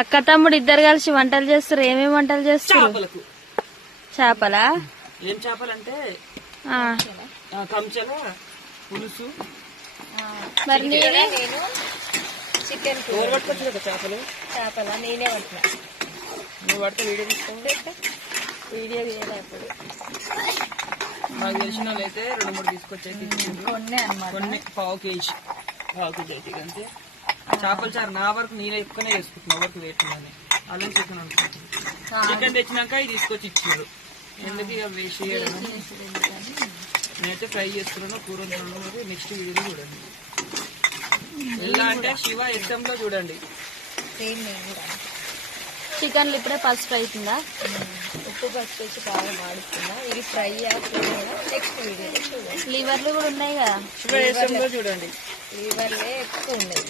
అక్క తమ్ముడు ఇద్దరు కలిసి వంటలు చేస్తారు. ఏమేమి వంటలు చేస్తారు? చేపలా? ఏం చేపలంటే కంచెల పులుసు. మరి నేను చికెన్ పట్టుకోవచ్చు కదా చేపలు. చేపలా? నేనే పట్టినా. నువ్వు పడితే వీడియో తీసుకోండి. వీడియో చేయలేప్పుడు నాకు తెలిసిన వాళ్ళు అయితే 2-3 తీసుకొచ్చి కొన్ని అన్నమాట. కొన్ని పావు కేజీ అయితే అంతే. చేపల చారు నా వరకు నేనే ఎక్కువనే చేసుకుంటున్నా. వరకు వేస్తున్నాను అల్లం చికెన్ అనుకుంటున్నాను. చికెన్ తెచ్చినాక ఇది తీసుకొచ్చి ఇచ్చారు. ఎందుకు ఇక వేస్ట్ చేయడం. నేనైతే ఫ్రై చేసుకున్నాను, కూర వండుకున్నాను. నెక్స్ట్ వీడియో చూడండి. ఎలా అంటే శివ ఎస్ఎంలో చూడండి. చికెన్లు ఇప్పుడే పసుపు అవుతుందా? ఉప్పు పసుపు వేసి బాగా మాడుతున్నా. ఇది ఫ్రై నెక్స్ట్ వీడియో చూడండి. లివర్లు కూడా ఉన్నాయి కదా, శివ ఎస్ఎంలో చూడండి. లివర్లే ఎక్కువ ఉన్నాయి.